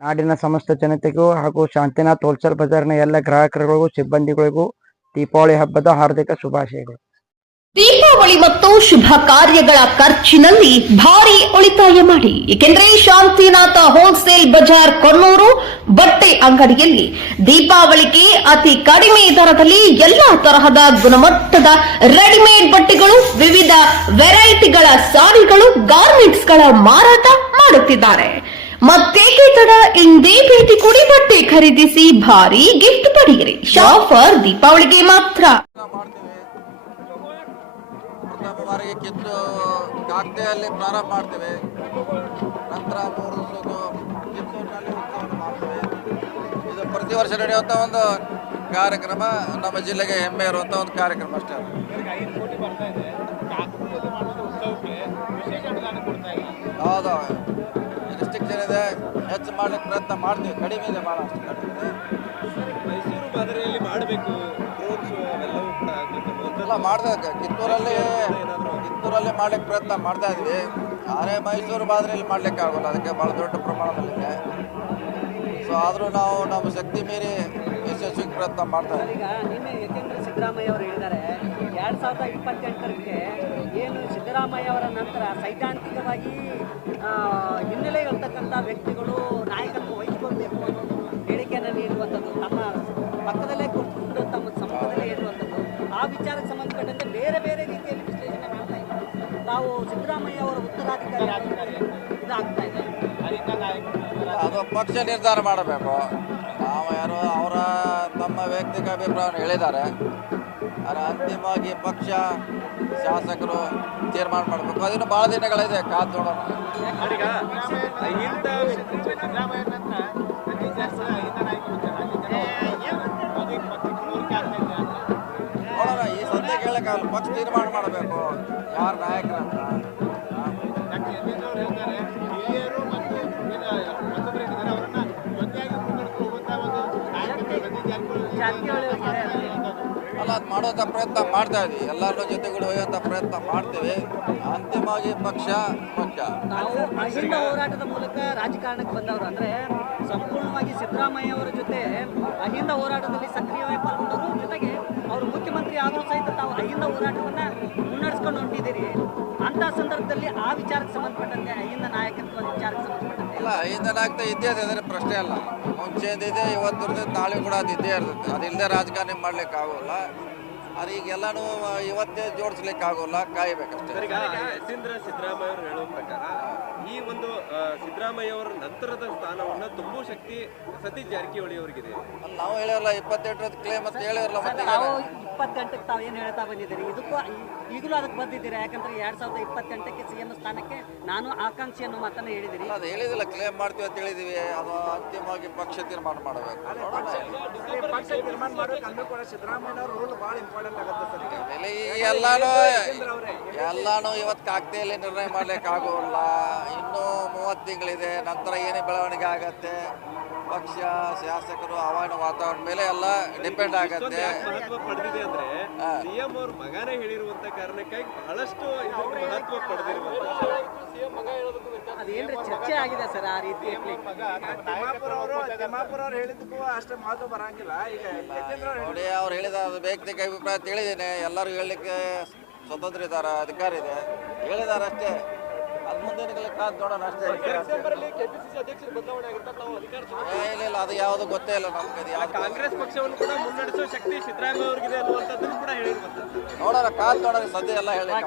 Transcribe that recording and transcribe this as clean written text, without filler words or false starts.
ನಾಡಿನ ಸಮಸ್ತ ಜನತೆಗೂ ಹಾಗೂ ಶಾಂತಿನಾಥ್ ಹೋಲ್ಸೇಲ್ ಬಜಾರ್ನ ಎಲ್ಲ ಗ್ರಾಹಕರಿಗೂ ಸಿಬ್ಬಂದಿಗಳಿಗೂ ದೀಪಾವಳಿ ಹಬ್ಬದ ಹಾರ್ದಿಕ ಶುಭಾಶಯಗಳು. ದೀಪಾವಳಿ ಮತ್ತು ಶುಭ ಕಾರ್ಯಗಳ ಖರ್ಚಿನಲ್ಲಿ ಭಾರಿ ಉಳಿತಾಯ ಮಾಡಿ, ಏಕೆಂದರೆ ಶಾಂತಿನಾಥ ಹೋಲ್ಸೇಲ್ ಬಜಾರ್ ಕೊಣ್ಣೂರು ಬಟ್ಟೆ ಅಂಗಡಿಯಲ್ಲಿ ದೀಪಾವಳಿಗೆ ಅತಿ ಕಡಿಮೆ ದರದಲ್ಲಿ ಎಲ್ಲಾ ತರಹದ ಗುಣಮಟ್ಟದ ರೆಡಿಮೇಡ್ ಬಟ್ಟೆಗಳು, ವಿವಿಧ ವೆರೈಟಿಗಳ ಸಾರಿಗಳು, ಗಾರ್ಮೆಂಟ್ಸ್ಗಳ ಮಾರಾಟ ಮಾಡುತ್ತಿದ್ದಾರೆ. ಮತ್ತೇಕೆ ತಡ, ಇಂದೇ ಭೇಟಿ ಕೊಡಿ, ಬಟ್ಟೆ ಖರೀದಿಸಿ, ಭಾರಿ ಗಿಫ್ಟ್ ಪಡೆಯಿರಿ. ಆಫರ್ ದೀಪಾವಳಿಗೆ ಮಾತ್ರ. ಪ್ರಥಮ ಬಾರಿಗೆ ಕಿತ್ತು ಕಾಗ್ದೆಯಲ್ಲಿ ಪ್ರಾರಂಭ ಮಾಡ್ತೇವೆ. ನಂತರ 3 ದಿವಸದ್ದು ಕಿತ್ತೂರಿನಲ್ಲಿ ಉತ್ಸವವನ್ನು ಮಾಡ್ತೇವೆ. ಇದು ಪ್ರತಿ ವರ್ಷ ನಡೆಯುವಂಥ ಒಂದು ಕಾರ್ಯಕ್ರಮ, ನಮ್ಮ ಜಿಲ್ಲೆಗೆ ಹೆಮ್ಮೆ ಇರುವಂಥ ಒಂದು ಕಾರ್ಯಕ್ರಮ ಅಷ್ಟೇ. ಹೌದು, ರಿಸ್ಟ್ರಿಕ್ಷನ್ ಇದೆ, ಹೆಚ್ಚು ಮಾಡಲಿಕ್ಕೆ ಪ್ರಯತ್ನ ಮಾಡ್ತೀವಿ. ಕಡಿಮೆ ಇದೆ, ಭಾಳ ಅಷ್ಟು ಕಡಿಮೆ ಇದೆ. ಮೈಸೂರು ಮಾದರಿಯಲ್ಲಿ ಮಾಡಬೇಕು ಎಲ್ಲ ಮಾಡ್ತಾ ಕಿತ್ತೂರಲ್ಲಿ ಮಾಡ್ಲಿಕ್ಕೆ ಪ್ರಯತ್ನ ಮಾಡ್ತಾ ಇದ್ವಿ. ಆದರೆ ಮೈಸೂರು ಮಾದರಿಯಲ್ಲಿ ಮಾಡ್ಲಿಕ್ಕೆ ಆಗೋಲ್ಲ, ಅದಕ್ಕೆ ಭಾಳ ದೊಡ್ಡ ಪ್ರಮಾಣದಲ್ಲಿದೆ. ಸೊ ಆದರೂ ನಾವು ನಮ್ಮ ಶಕ್ತಿ ಮೀರಿ ಯಶಸ್ವಿಗೆ ಪ್ರಯತ್ನ ಮಾಡ್ತಾ ಇದ್ದೀವಿ. ಈಗ ನಿನ್ನೆ ಯಾಕೆಂದರೆ ಸಿದ್ದರಾಮಯ್ಯ ಅವರು ಹೇಳಿದ್ದಾರೆ 2028ಕ್ಕೆ ಏನು ಸಿದ್ದರಾಮಯ್ಯ ಅವರ ನಂತರ ಸೈದ್ಧಾಂತಿಕವಾಗಿ ಹಿನ್ನೆಲೆ ಇರ್ತಕ್ಕಂಥ ವ್ಯಕ್ತಿಗಳು ನಾಯಕತ್ವ ವಹಿಸಿಕೊಳ್ಬೇಕು ಅನ್ನೋ ಹೇಳಿಕೆಯನ್ನು ನೀಡುವಂಥದ್ದು, ತಮ್ಮ ಪಕ್ಕದಲ್ಲೇ ಕೂತ್ಕೊಂಡು ತಮ್ಮ ಸಮ್ಮುಖದಲ್ಲೇ ಹೇಳುವಂಥದ್ದು, ಆ ವಿಚಾರಕ್ಕೆ ಸಂಬಂಧಪಟ್ಟಂತೆ ಬೇರೆ ಬೇರೆ ರೀತಿಯಲ್ಲಿ ವಿಶ್ಲೇಷಣೆ ಮಾಡ್ತಾ ಇದ್ದಾರೆ. ತಾವು ಸಿದ್ದರಾಮಯ್ಯ ಅವರ ಉತ್ತರಾಧಿಕಾರಿ ಇದಾಗ್ತಾ ಇದೆ. ಅದು ಪಕ್ಷ ನಿರ್ಧಾರ ಮಾಡಬೇಕು. ನಾವು ಯಾರು ಅವರ ತಮ್ಮ ವೈಯಕ್ತಿಕ ಅಭಿಪ್ರಾಯವನ್ನು ಹೇಳಿದ್ದಾರೆ, ಆದರೆ ಅಂತಿಮವಾಗಿ ಪಕ್ಷ ಶಾಸಕರು ತೀರ್ಮಾನ ಮಾಡಬೇಕು. ಅದನ್ನು ಭಾಳ ದಿನಗಳಿದೆ, ಕಾದು ನೋಡೋಣ. ನೋಡೋಣ, ಈ ಸದ್ಯಕ್ಕೆ ಹೇಳಕ್ಕಾಗಲ್ಲ, ಪಕ್ಷ ತೀರ್ಮಾನ ಮಾಡಬೇಕು ಯಾರು ನಾಯಕರಂತ. ಅಲ್ಲ, ಅದು ಮಾಡೋಂಥ ಪ್ರಯತ್ನ ಮಾಡ್ತಾ ಇದ್ವಿ, ಎಲ್ಲರ ಜೊತೆಗೂಡಿ ಹೋಗುವಂಥ ಪ್ರಯತ್ನ ಮಾಡ್ತೀವಿ. ಅಂತಿಮವಾಗಿ ಪಕ್ಷ ಮುಖ್ಯ. ನಾವು ಅಹಿಂದ ಹೋರಾಟದ ಮೂಲಕ ರಾಜಕಾರಣಕ್ಕೆ ಬಂದವರು, ಅಂದರೆ ಸಂಪೂರ್ಣವಾಗಿ ಸಿದ್ದರಾಮಯ್ಯ ಅವರ ಜೊತೆ ಅಹಿಂದ ಹೋರಾಟದಲ್ಲಿ ಸಕ್ರಿಯವಾಗಿ ಪಾಲ್ಗೊಂಡವರು, ಜೊತೆಗೆ ಅವರು ಮುಖ್ಯಮಂತ್ರಿ ಆದರೂ ಸಹಿತ ತಾವು ಅಹಿಂದ ಹೋರಾಟವನ್ನು ಮುನ್ನಡೆಸ್ಕೊಂಡು ಹೊಂಟಿದ್ದೀರಿ. ಅಂಥ ಸಂದರ್ಭದಲ್ಲಿ ಆ ವಿಚಾರಕ್ಕೆ ಸಂಬಂಧಪಟ್ಟಂತೆ ಅಹಿಂದ ನಾಯಕತ್ವದ ವಿಚಾರಕ್ಕೆ ಸಂಬಂಧಪಟ್ಟಂತೆ ಅಲ್ಲ, ಅಹಿಂದ ನಾಯಕತ್ವ ಇದ್ದೇ ಇದೆ, ಪ್ರಶ್ನೆ ಅಲ್ಲ. ಮುಂಚೆದಿದೆ, ಇವತ್ತು ಇರ್ತದೆ, ನಾಳೆ ಕೂಡ ಅದು ಇದ್ದೇ ಇರ್ತದೆ. ಅದಿಲ್ಲದೆ ರಾಜಕಾರಣ ಮಾಡ್ಲಿಕ್ಕೆ ಆಗೋಲ್ಲ. ಅದು ಈಗೆಲ್ಲನೂ ಇವತ್ತೇ ಜೋಡಿಸ್ಲಿಕ್ಕೆ ಆಗೋಲ್ಲ, ಕಾಯಬೇಕಷ್ಟೇ. ಸಿದ್ದರಾಮಯ್ಯ ಅವರು ಹೇಳುವ ಪ್ರಕಾರ ಈ ಒಂದು ಸಿದ್ದರಾಮಯ್ಯ ಅವರ ನಂತರದ ಸ್ಥಾನವನ್ನು ತುಂಬುವ ಶಕ್ತಿ ಸತೀಶ್ ಜಾರಕಿಹೊಳಿ ಅವರಿಗಿದೆ. ನಾವು ಹೇಳಿರಲ್ಲ 28 ಕ್ಲೇಮ್ ಅಂತ ಹೇಳಿರಲ್ಲ. ಮತ್ತೆ ತಾವು 28ಕ್ಕೆ ತಾವು ಏನು ಹೇಳ್ತಾ ಬಂದಿದ್ದೀರಿ, ಇದಕ್ಕೂ ಈಗಲೂ ಅದಕ್ಕೆ ಬಂದಿದ್ದೀರಾ? ಯಾಕಂದ್ರೆ 2028ಕ್ಕೆ CM ಸ್ಥಾನಕ್ಕೆ ನಾನು ಆಕಾಂಕ್ಷಿ ಅನ್ನೋ ಮಾತನ್ನು ಹೇಳಿದಿರಿ. ಅದು ಹೇಳಿದಿಲ್ಲ, ಕ್ಲೇಮ್ ಮಾಡ್ತೀವಿ ಅಂತ ಹೇಳಿದೀವಿ. ಅದು ಅಂತಿಮವಾಗಿ ಪಕ್ಷ ತೀರ್ಮಾನ ಮಾಡಬೇಕು. ಎಲ್ಲಾನು ಇವತ್ತು ಕಾಗ್ದೆಯಲ್ಲಿ ನಿರ್ಣಯ ಮಾಡ್ಲಿಕ್ಕೆ ಆಗೋಲ್ಲ. ಇನ್ನೂ 30 ತಿಂಗಳಿದೆ, ನಂತರ ಏನೇ ಬೆಳವಣಿಗೆ ಆಗತ್ತೆ, ಪಕ್ಷ ಶಾಸಕರು ಹವಾಮಾನ ವಾತಾವರಣ ಮೇಲೆ ಎಲ್ಲ ಡಿಪೆಂಡ್ ಆಗತ್ತೆ. ಮಹತ್ವ ಪಡೆದಿದೆ ಅಂದ್ರೆ ಸಿಎಂ ಅವ್ರ ಮಗನೇ ಹೇಳಿರುವಂತ ಕಾರಣಕ್ಕಾಗಿ ಬಹಳಷ್ಟು ಮಹತ್ವ ಪಡೆದಿರುವಂತ ಅದೇನ್ರಿ ಚರ್ಚೆ ಆಗಿದೆ ಸರ್ ಆ ರೀತಿ. ಹೇಳಿದ್ದಕ್ಕೂ ಅಷ್ಟೇ ಮಹತ್ವ ಬರಂಗಿಲ್ಲ. ಈಗ ನೋಡಿ, ಅವ್ರು ಹೇಳಿದ ವೈಯಕ್ತಿಕ ಅಭಿಪ್ರಾಯ ತಿಳಿದೇನೆ, ಎಲ್ಲರೂ ಹೇಳಲಿಕ್ಕೆ ಸ್ವತಂತ್ರ ಇದ್ದಾರೆ, ಅಧಿಕಾರ ಇದೆ, ಹೇಳಿದ್ದಾರೆ ಅಷ್ಟೇ. ಅದು ಮುಂದಿನ ಕಾದು ನೋಡೋಣ ಅಷ್ಟೇ. ಇಲ್ಲ, ಅದು ಯಾವುದು ಗೊತ್ತೇ ಇಲ್ಲ ನಮ್ಗೆ. ಕಾಂಗ್ರೆಸ್ ಪಕ್ಷವನ್ನು ಕೂಡ ಮುನ್ನಡೆಸುವ ಶಕ್ತಿ ಸಿದ್ದರಾಮಯ್ಯ ಅವರಿಗಿದೆ ಅನ್ನುವಂಥದ್ದನ್ನು ಕೂಡ ಹೇಳಿರುವಂಥದ್ದು. ನೋಡೋಣ, ಕಾದು ನೋಡೋಣ, ಸದ್ಯ ಎಲ್ಲ ಹೇಳಲಿಕ್ಕೆ